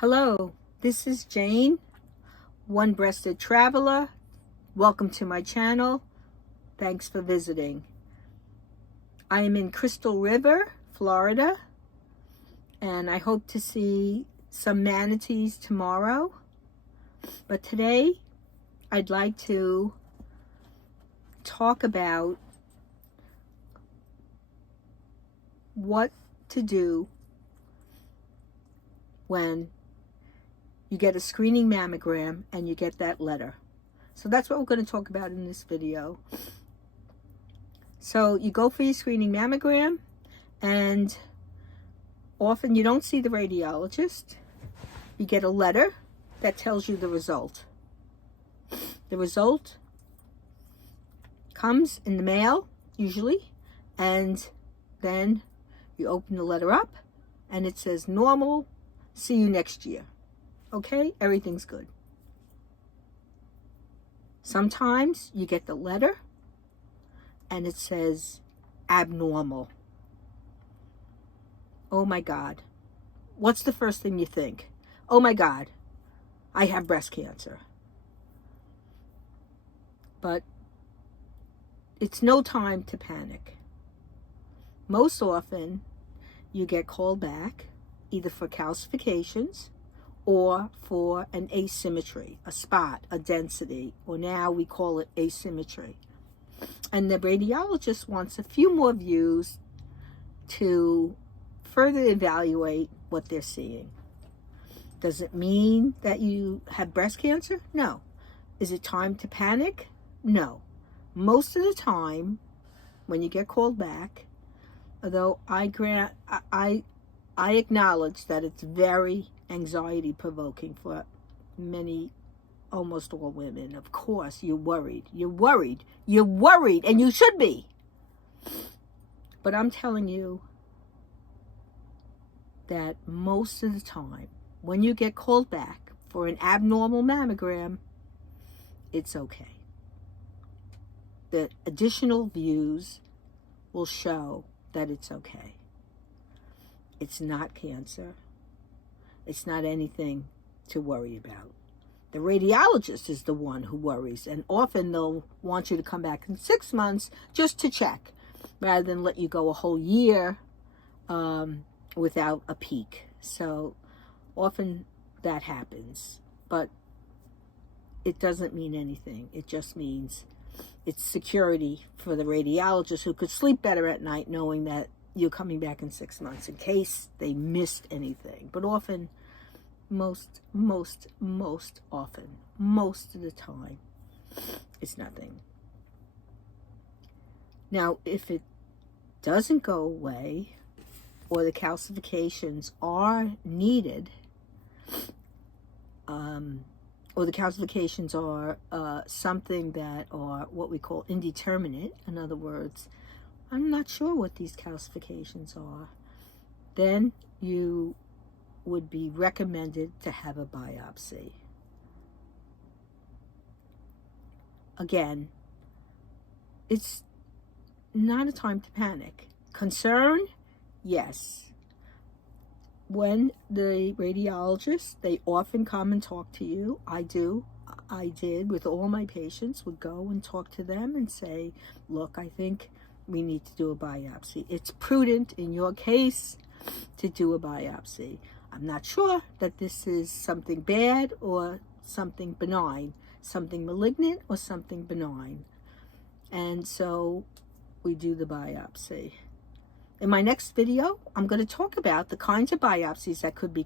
Hello, this is Jane, One-Breasted Traveler. Welcome to my channel. Thanks for visiting. I am in Crystal River, Florida, and I hope to see some manatees tomorrow. But today, I'd like to talk about what to do when you get a screening mammogram and you get that letter. So that's what we're going to talk about in this video. So you go for your screening mammogram, and often you don't see the radiologist. You get a letter that tells you the result. The result comes in the mail, usually, and then you open the letter up, and it says normal, see you next year. Okay, everything's good. Sometimes you get the letter and it says abnormal. Oh my God. What's the first thing you think? Oh my God, I have breast cancer. But it's no time to panic. Most often you get called back either for calcifications or for an asymmetry, a spot, a density, or now we call it asymmetry. And the radiologist wants a few more views to further evaluate what they're seeing. Does it mean that you have breast cancer? No. Is it time to panic? No. Most of the time, when you get called back, although I acknowledge that it's very anxiety provoking for many, almost all women. Of course, you're worried, and you should be. But I'm telling you that most of the time, when you get called back for an abnormal mammogram, it's okay. The additional views will show that it's okay. It's not cancer. It's not anything to worry about. The radiologist is the one who worries, and often they'll want you to come back in 6 months just to check, rather than let you go a whole year without a peek. So often that happens, but it doesn't mean anything. It just means it's security for the radiologist, who could sleep better at night knowing that you're coming back in 6 months in case they missed anything. But often, most often, most of the time, it's nothing. Now, if it doesn't go away, or the calcifications are needed, or the calcifications are something that are what we call indeterminate, in other words, I'm not sure what these calcifications are, then you would be recommended to have a biopsy. Again, it's not a time to panic. Concern? Yes. When the radiologists, they often come and talk to you. I did with all my patients, would go and talk to them and say, look, I think we need to do a biopsy. It's prudent in your case to do a biopsy. I'm not sure that this is something bad or something benign, something malignant or something benign. And so we do the biopsy. In my next video, I'm going to talk about the kinds of biopsies that could be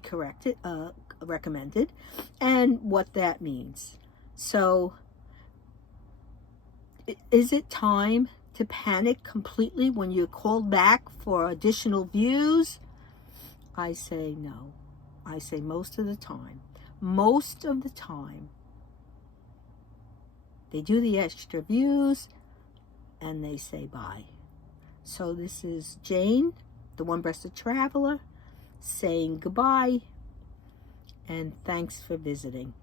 recommended and what that means. So, is it time to panic completely when you're called back for additional views? I say no. I say most of the time, they do the extra views and they say bye. So this is Jane, the One-Breasted Traveler, saying goodbye, and thanks for visiting.